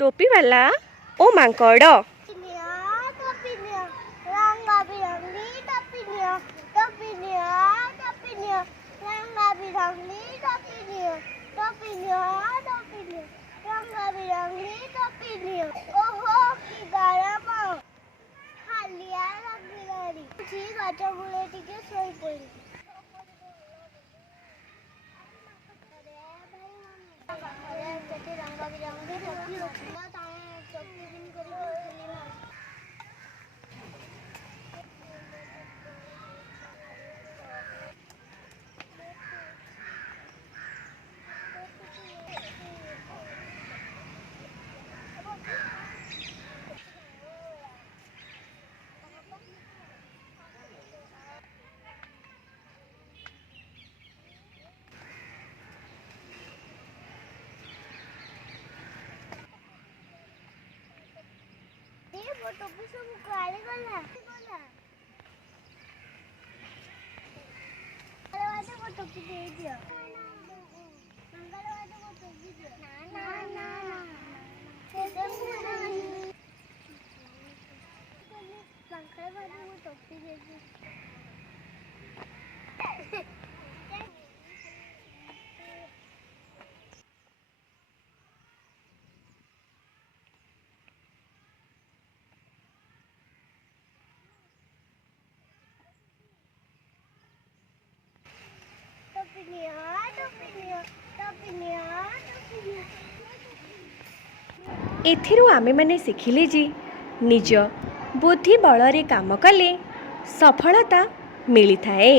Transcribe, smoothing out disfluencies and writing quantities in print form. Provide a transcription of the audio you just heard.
टोपी वाला ओ मांकड़ टोपी सब काले गला वाले वो टोपी दे दियो मंगल वाले वो टोपी दे ना ना ना मंगल वाले वो टोपी दे दियो एथिरु आमे माने शिखिले जी निज बुद्धि बल रे काम कले सफलता मिली थाए।